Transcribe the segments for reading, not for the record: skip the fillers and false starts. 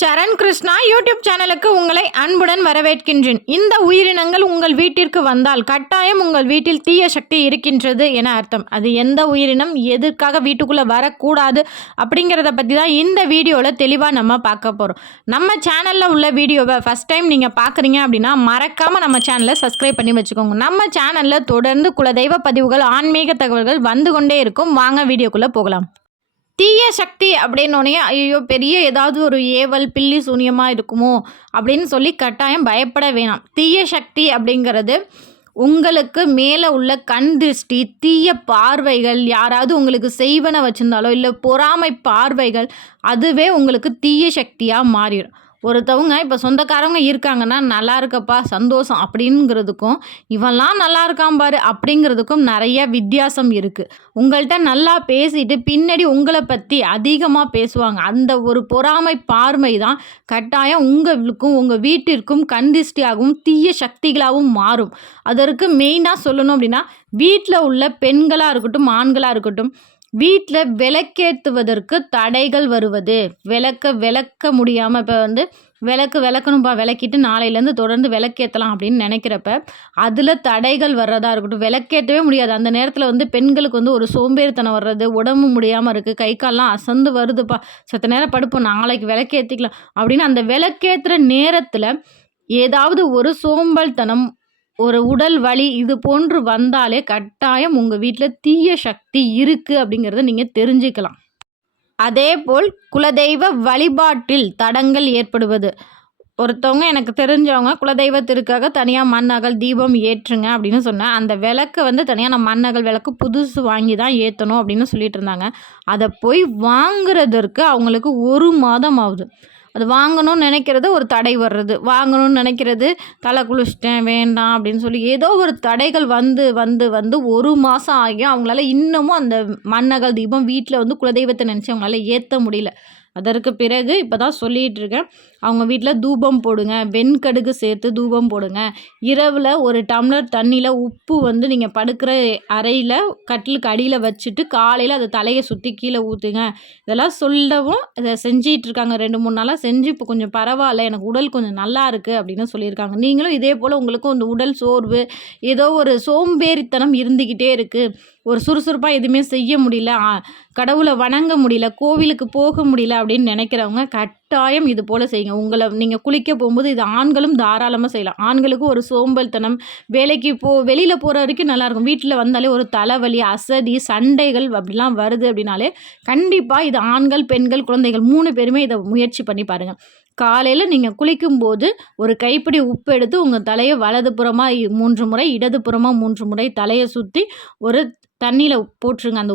சரண் Krishna YouTube சேனலுக்கு உங்களை அன்புடன் வரவேற்கின்றேன். இந்த உயிரினங்கள் உங்கள் வீட்டிற்கு வந்தால் கட்டாயம் உங்கள் வீட்டில் தீய சக்தி இருக்கின்றது என அர்த்தம். அது எந்த உயிரினம், எதற்காக வீட்டுக்குள்ளே வரக்கூடாது அப்படிங்கிறத பற்றி தான் இந்த வீடியோவில் தெளிவாக நம்ம பார்க்க போகிறோம். நம்ம சேனலில் உள்ள வீடியோவை ஃபஸ்ட் டைம் நீங்கள் பார்க்குறீங்க அப்படின்னா மறக்காமல் நம்ம சேனலை சப்ஸ்கிரைப் பண்ணி வச்சுக்கோங்க. நம்ம சேனலில் தொடர்ந்து குலதெய்வ பதிவுகள், ஆன்மீக தகவல்கள் வந்து கொண்டே இருக்கும். வாங்க வீடியோக்குள்ளே போகலாம். தீய சக்தி அப்படின்னோடனே ஐயோ பெரிய ஏதாவது ஒரு ஏவல் பில்லி சூனியமாக இருக்குமோ அப்படின்னு சொல்லி கட்டாயம் பயப்பட வேணாம். தீய சக்தி அப்படிங்கிறது உங்களுக்கு மேலே உள்ள கண் திருஷ்டி, தீய பார்வைகள், யாராவது உங்களுக்கு செய்வன வச்சுருந்தாலோ இல்லை பொறாமை பார்வைகள், அதுவே உங்களுக்கு தீய சக்தியாக மாறிடும். ஒருத்தவங்க இப்போ சொந்தக்காரவங்க இருக்காங்கன்னா நல்லா இருக்கப்பா சந்தோஷம் அப்படிங்கிறதுக்கும் இவெல்லாம் நல்லா இருக்கான் பாரு அப்படிங்கிறதுக்கும் நிறைய வித்தியாசம் இருக்குது. உங்கள்கிட்ட நல்லா பேசிட்டு பின்னாடி உங்களை பற்றி அதிகமாக பேசுவாங்க. அந்த ஒரு பொறாமை பார்வை தான் கட்டாயம் உங்களுக்கும் உங்கள் வீட்டிற்கும் கண்திஷ்டியாகவும் தீய சக்திகளாகவும் மாறும். அதற்கு மெயினாக சொல்லணும் அப்படின்னா வீட்டில் உள்ள பெண்களாக இருக்கட்டும், ஆண்களாக இருக்கட்டும், வீட்டில் விளக்கேற்றுவதற்கு தடைகள் வருவது, விளக்க முடியாமல் இப்போ விளக்கணும்பா, விளக்கிட்டு நாளையிலேருந்து தொடர்ந்து விளக்கேற்றலாம் அப்படின்னு நினைக்கிறப்ப அதில் தடைகள் வர்றதா இருக்கட்டும். விளக்கேற்றவே முடியாது அந்த நேரத்தில் பெண்களுக்கு ஒரு சோம்பேறித்தனம் வர்றது, உடம்பு முடியாமல் இருக்குது, கை கால்லாம் அசந்து வருதுப்பா, சத்த நேரம் படுப்போம், நாளைக்கு விளக்கேற்றிக்கலாம் அப்படின்னு அந்த விளக்கேற்றுற நேரத்தில் ஏதாவது ஒரு சோம்பல்தனம், ஒரு உடல் வலி இது போன்று வந்தாலே கட்டாயம் உங்கள் வீட்டில் தீய சக்தி இருக்குது அப்படிங்கிறத நீங்கள் தெரிஞ்சுக்கலாம். அதேபோல் குலதெய்வ வழிபாட்டில் தடங்கள் ஏற்படுவது. ஒருத்தவங்க எனக்கு தெரிஞ்சவங்க குலதெய்வத்திற்காக தனியாக மண்ணகல் தீபம் ஏற்றுங்க அப்படின்னு சொன்னேன். அந்த விளக்கு தனியாக நான் மண்ணகல் விளக்கு புதுசு வாங்கி தான் ஏற்றணும் அப்படின்னு சொல்லிட்டு இருந்தாங்க. அதை போய் வாங்குறதற்கு அவங்களுக்கு 1 மாதம் ஆகுது. அது வாங்கணும்னு நினைக்கிறது ஒரு தடை வர்றது, வாங்கணும்னு நினைக்கிறது தலை குளிச்சிட்டேன் வேண்டாம் அப்படின்னு சொல்லி ஏதோ ஒரு தடைகள் வந்து 1 மாதம் ஆகி அவங்களால இன்னமும் அந்த மண்ணகல் தீபம் வீட்டில் குலதெய்வத்தை நினச்சி அவங்களால ஏற்ற முடியல. அதற்கு பிறகு இப்போ தான் சொல்லிகிட்டு இருக்கேன், அவங்க வீட்டில் தூபம் போடுங்க, வெண்கடுகு சேர்த்து தூபம் போடுங்க. இரவில் ஒரு டம்ளர் தண்ணியில் உப்பு நீங்கள் படுக்கிற அறையில் கட்டிலுக்கு அடியில் வச்சுட்டு காலையில் அதை தலையை சுற்றி கீழே ஊற்றுங்க. இதெல்லாம் சொல்லவும் இதை செஞ்சிகிட்ருக்காங்க. 2-3 நாளாக செஞ்சு இப்போ கொஞ்சம் பரவாயில்ல, எனக்கு உடல் கொஞ்சம் நல்லா இருக்குது அப்படின்னு சொல்லியிருக்காங்க. நீங்களும் இதே போல் உங்களுக்கும் இந்த உடல் சோர்வு, ஏதோ ஒரு சோம்பேறித்தனம் இருந்துக்கிட்டே இருக்குது, ஒரு சுறுசுறுப்பாக எதுவுமே செய்ய முடியல, கடவுளை வணங்க முடியல, கோவிலுக்கு போக முடியல அப்படின்னு நினைக்கிறவங்க கட்டாயம் இது போல் செய்யுங்க. நீங்கள் குளிக்க போகும்போது இது ஆண்களும் தாராளமாக செய்யலாம். ஆண்களுக்கு ஒரு சோம்பல்தனம், வேலைக்கு வெளியில் போகிற வரைக்கும் நல்லாயிருக்கும், வீட்டில் வந்தாலே ஒரு தலைவலி, அசதி, சண்டைகள் அப்படிலாம் வருது அப்படின்னாலே கண்டிப்பாக இது ஆண்கள், பெண்கள், குழந்தைகள் 3 பேருமே இதை முயற்சி பண்ணி பாருங்கள். காலையில் நீங்கள் குளிக்கும்போது ஒரு கைப்பிடி உப்பு எடுத்து உங்கள் தலையை வலதுபுறமாக 3 முறை, இடதுபுறமாக 3 முறை தலையை சுற்றி ஒரு தண்ணியில் போட்டுருங்க. அந்த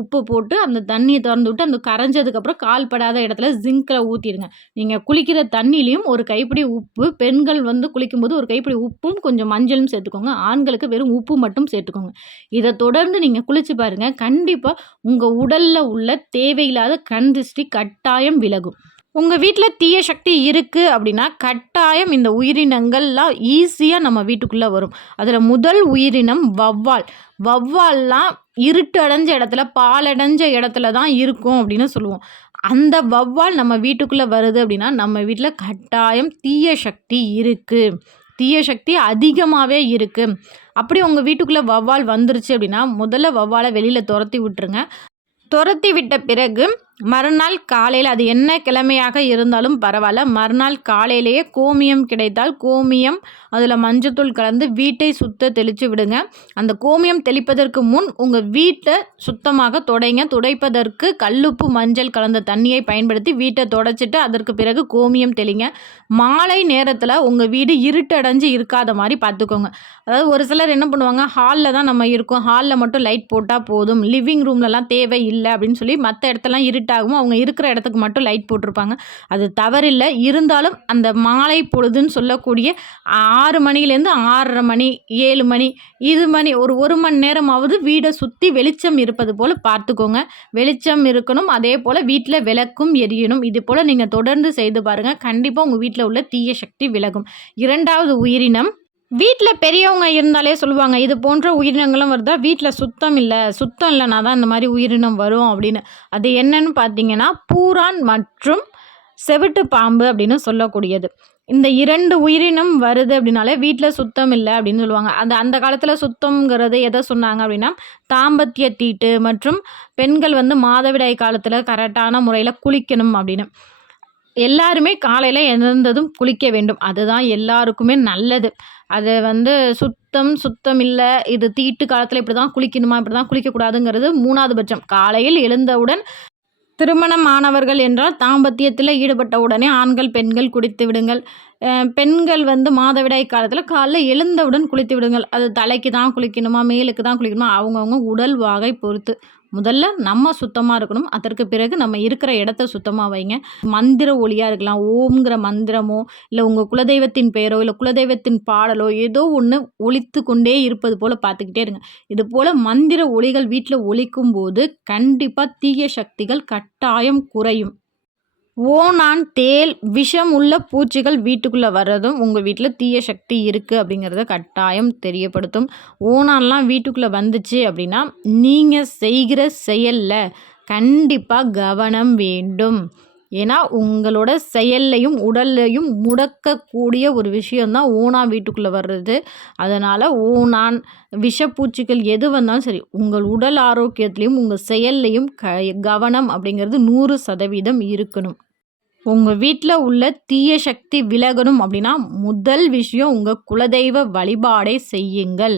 உப்பு போட்டு அந்த தண்ணியை திறந்து விட்டு அந்த கரைஞ்சதுக்கப்புறம் கால் படாத இடத்துல ஜிங்கில் ஊற்றிடுங்க. நீங்கள் குளிக்கிற தண்ணிலையும் ஒரு கைப்பிடி உப்பு, பெண்கள் குளிக்கும்போது ஒரு கைப்பிடி உப்பும் கொஞ்சம் மஞ்சளும் சேர்த்துக்கோங்க. ஆண்களுக்கு வெறும் உப்பு மட்டும் சேர்த்துக்கோங்க. இதை தொடர்ந்து நீங்கள் குளித்து பாருங்கள், கண்டிப்பாக உங்கள் உடலில் உள்ள தேவையில்லாத கண் திருஷ்டி கட்டாயம் விலகும். உங்கள் வீட்டில் தீய சக்தி இருக்குது அப்படின்னா கட்டாயம் இந்த உயிரினங்கள்லாம் ஈஸியாக நம்ம வீட்டுக்குள்ளே வரும். அதில் முதல் உயிரினம் வௌவால். வௌவால்லாம் இருட்டு அடைஞ்ச இடத்துல, பாலடைஞ்ச இடத்துல தான் இருக்கும் அப்படின்னு சொல்லுவோம். அந்த வௌவால் நம்ம வீட்டுக்குள்ளே வருது அப்படின்னா நம்ம வீட்டில் கட்டாயம் தீய சக்தி இருக்குது, தீய சக்தி அதிகமாகவே இருக்குது. அப்படி உங்கள் வீட்டுக்குள்ளே வௌவால் வந்துருச்சு அப்படின்னா முதல்ல வௌவாலை வெளியில் துரத்தி விட்டுருங்க. துரத்தி விட்ட பிறகு மறுநாள் காலையில், அது என்ன கிழமையாக இருந்தாலும் பரவாயில்ல, மறுநாள் காலையிலேயே கோமியம் கிடைத்தால் கோமியம் அதில் மஞ்சத்தூள் கலந்து வீட்டை தெளித்து விடுங்க. அந்த கோமியம் தெளிப்பதற்கு முன் உங்கள் வீட்டை சுத்தமாக துடைப்பதற்கு கல்லுப்பு மஞ்சள் கலந்த தண்ணியை பயன்படுத்தி வீட்டை துடைச்சிட்டு அதற்கு பிறகு கோமியம் தெளிங்க. மாலை நேரத்தில் உங்கள் வீடு இருட்டடைஞ்சு இருக்காத மாதிரி பார்த்துக்கோங்க. அதாவது ஒரு சிலர் என்ன பண்ணுவாங்க, ஹாலில் தான் நம்ம இருக்கோம், ஹாலில் மட்டும் லைட் போட்டால் போதும், லிவிங் ரூம்லலாம் தேவை இல்லை அப்படின்னு சொல்லி மற்ற இடத்தெல்லாம் இருட்டாகும், அவங்க இருக்கிற இடத்துக்கு மட்டும் லைட் போட்டிருப்பாங்க. அது தவறில்லை. இருந்தாலும் அந்த மாலை பொழுதுன்னு சொல்லக்கூடிய 6 மணிலேருந்து 6:30 மணி, 7 மணி, இது மணி ஒரு 1 மணி நேரமாவது வீடை சுற்றி வெளிச்சம் இருப்பது போல் பார்த்துக்கோங்க. வெளிச்சம் இருக்கணும், அதே போல் வீட்டில் விளக்கும் எரியணும். இது போல் நீங்கள் தொடர்ந்து செய்து பாருங்கள், கண்டிப்பாக உங்கள் வீட்டில் உள்ள தீய சக்தி விலகும். 2வது உயிரினம், வீட்டில் பெரியவங்க இருந்தாலே சொல்லுவாங்க, இது போன்ற உயிரினங்களும் வருதா, வீட்டில் சுத்தம் இல்லைனா தான் இந்த மாதிரி உயிரினம் வரும் அப்படின்னு. அது என்னன்னு பார்த்தீங்கன்னா பூரான் மற்றும் செவிட்டு பாம்பு அப்படின்னு சொல்லக்கூடியது. இந்த 2 உயிரினம் வருது அப்படின்னாலே வீட்ல சுத்தம் இல்ல அப்படின்னு சொல்லுவாங்க. அந்த காலத்துல சுத்தம்ங்கிறது எத சொன்னாங்க அப்படின்னா, தாம்பத்திய தீட்டு மற்றும் பெண்கள் வந்து மாதவிடாய் காலத்துல கரெக்டான முறையில குளிக்கணும் அப்படின்னு. எல்லாருமே காலையில எழுந்ததும் குளிக்க வேண்டும். அதுதான் எல்லாருக்குமே நல்லது. அது வந்து சுத்தம் இல்ல, இது தீட்டு காலத்துல இப்படிதான் குளிக்கணுமா, இப்படிதான் குளிக்கக்கூடாதுங்கிறது 3வது பட்சம். காலையில் எழுந்தவுடன் திருமணம் ஆனவர்கள் என்றால் தாம்பத்தியத்தில ஈடுபட்ட உடனே ஆண்கள், பெண்கள் குளித்து விடுங்கள். பெண்கள் வந்து மாதவிடாய் காலத்தில காலைல எழுந்தவுடன் குளித்து விடுங்கள். அது தலைக்கு தான் குளிக்கணுமா, மேலுக்கு தான் குளிக்கணுமா, அவங்கவங்க உடல் வாகை பொறுத்து. முதல்ல நம்ம சுத்தமா இருக்கணும். அதற்கு பிறகு நம்ம இருக்கிற இடத்த சுத்தமா வைங்க. மந்திர ஒலியா இருக்கலாம். ஓம்ங்கிற மந்திரமோ, இல்ல உங்க குலதெய்வத்தின் பெயரோ, இல்ல குலதெய்வத்தின் பாடலோ ஏதோ ஒண்ணு ஒலித்து கொண்டே இருப்பது போல பார்த்துக்கிட்டே இருங்க. இது போல மந்திர ஒலிகள் வீட்ல ஒலிக்கும்போது கண்டிப்பா தீய சக்திகள் கட்டாயம் குறையும். ஓணான், தேள், விஷம் உள்ள பூச்சிகள் வீட்டுக்குள்ள வர்றதும் உங்க வீட்ல தீய சக்தி இருக்கு அப்படிங்கிறத கட்டாயம் தெரியப்படுத்தும். ஓணான்லாம் வீட்டுக்குள்ள வந்துச்சு அப்படின்னா, நீங்க செய்கிற செயல்ல கண்டிப்பா கவனம் வேண்டும். ஏன்னா, உங்களோட செயல்லையும், உடல்லையும் முடக்கக்கூடிய ஒரு விஷயம் தான் ஓணான் வீட்டுக்குள்ள வர்றது. அதனால ஓணான், விஷப்பூச்சிகள் எது வந்தாலும் சரி, உங்கள் உடல் ஆரோக்கியத்திலயும், உங்க செயல்லையும் கவனம் அப்படிங்கிறது 100% இருக்கணும். உங்க வீட்ல உள்ள தீய சக்தி விலகணும் அப்படின்னா, முதல் விஷயம் உங்க குலதெய்வ வழிபாடை செய்யுங்கள்.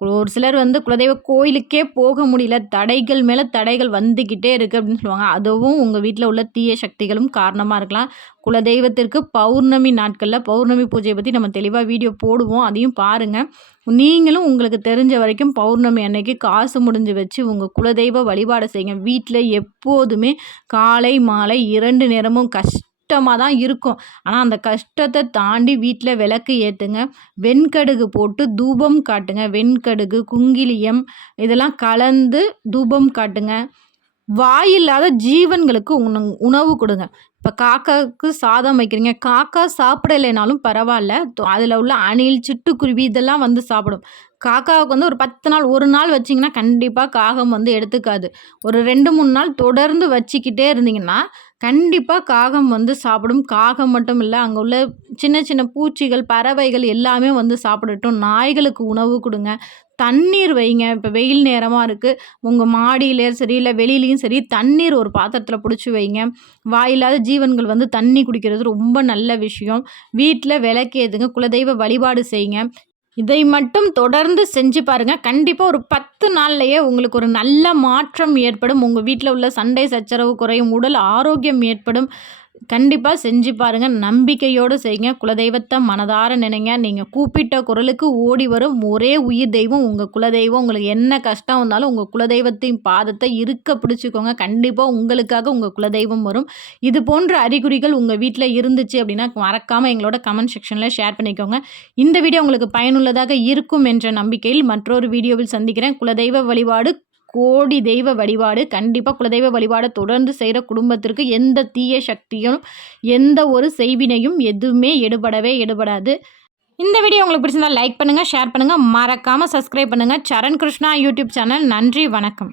ஒரு சிலர் வந்து குலதெய்வ கோயிலுக்கே போக முடியல. தடைகள் மேல தடைகள் வந்துகிட்டே இருக்கு அப்படின்னு சொல்லுவாங்க. அதுவும் உங்க வீட்ல உள்ள தீய சக்திகளும் காரணமா இருக்கலாம். குலதெய்வத்திற்கு பௌர்ணமி நாட்கள்ல பௌர்ணமி பூஜைய பத்தி நம்ம தெளிவா வீடியோ போடுவோம். அதையும் பாருங்க. நீங்களும் உங்களுக்கு தெரிஞ்ச வரைக்கும் பௌர்ணமி அன்னைக்கு காசு முடிஞ்சு வச்சு உங்க குலதெய்வ வழிபாடு செய்யுங்க. வீட்ல எப்போதுமே காலை, மாலை 2 நேரமும் கஷ்டமா தான் இருக்கும். ஆனா, அந்த கஷ்டத்த தாண்டி வீட்ல விளக்கு ஏத்துங்க. வெண்கடுகு போட்டு தூபம் காட்டுங்க. வெண்கடுகு, குங்கிலியம் இதெல்லாம் கலந்து தூபம் காட்டுங்க. வாயில்லாத ஜீவன்களுக்கு உணவு கொடுங்க. இப்போ காக்காவுக்கு சாதம் வைக்கிறீங்க. காக்கா சாப்பிடலைனாலும் பரவாயில்ல. அதில் உள்ள அணில், சிட்டுக்குருவி இதெல்லாம் வந்து சாப்பிடும். காக்காவுக்கு வந்து ஒரு 10 நாள், 1 நாள் வச்சிங்கன்னா கண்டிப்பாக காகம் வந்து எடுத்துக்காது. ஒரு 2, 3 நாள் தொடர்ந்து வச்சுக்கிட்டே இருந்தீங்கன்னா கண்டிப்பாக காகம் வந்து சாப்பிடும். காகம் மட்டும் இல்லை, அங்கே உள்ள சின்ன சின்ன பூச்சிகள், பறவைகள் எல்லாமே வந்து சாப்பிடட்டும். நாய்களுக்கு உணவு கொடுங்க. தண்ணீர் வைங்க. இப்போ வெயில் நேரமாக இருக்குது. உங்கள் மாடியிலேயும் சரி, இல்லை வெளியிலையும் சரி, தண்ணீர் ஒரு பாத்திரத்தில் பிடிச்சி வைங்க. வாயில்லாத ஜீவன்கள் வந்து தண்ணி குடிக்கிறது ரொம்ப நல்ல விஷயம். வீட்டில் விளக்கேத்துங்க. குலதெய்வ வழிபாடு செய்யுங்க. இதை மட்டும் தொடர்ந்து செஞ்சு பாருங்க. கண்டிப்பா ஒரு 10 நாள்லயே உங்களுக்கு ஒரு நல்ல மாற்றம் ஏற்படும். உங்க வீட்ல உள்ள சண்டை சச்சரவு குறையும். உடல் ஆரோக்கியம் ஏற்படும். கண்டிப்பா செஞ்சு பாருங்க. நம்பிக்கையோடு செய்யுங்க. குலதெய்வத்த மனதார நினைங்க. நீங்க கூப்பிட்ட குரலுக்கு ஓடி வரும் ஒரே உயிர் தெய்வம் உங்க குலதெய்வம். உங்களுக்கு என்ன கஷ்டம் வந்தாலும் உங்க குலதெய்வத்தின் பாதத்தை இறுக்க பிடிச்சுக்கோங்க. கண்டிப்பா உங்களுக்காக உங்க குலதெய்வம் வரும். இது போன்ற அறிகுறிகள் உங்க வீட்ல இருந்துச்சு அப்படின்னா மறக்காம எங்களோட கமெண்ட் செக்ஷன்ல ஷேர் பண்ணிக்கோங்க. இந்த வீடியோ உங்களுக்கு பயனுள்ளதாக இருக்கும் என்ற நம்பிக்கையில் மற்றொரு வீடியோவில் சந்திக்கிறேன். குலதெய்வ வழிபாடு கோடி தெய்வ வழிபாடு. கண்டிப்பாக குலதெய்வ வழிபாடை தொடர்ந்து செய்கிற குடும்பத்திற்கு எந்த தீய சக்தியும், எந்த ஒரு செய்வினையும் எதுவுமே எடுபடாது. இந்த வீடியோ உங்களுக்கு பிடிச்சிருந்தா லைக் பண்ணுங்கள், ஷேர் பண்ணுங்கள், மறக்காமல் சப்ஸ்கிரைப் பண்ணுங்கள். சரண் கிருஷ்ணா யூடியூப் சேனல். நன்றி, வணக்கம்.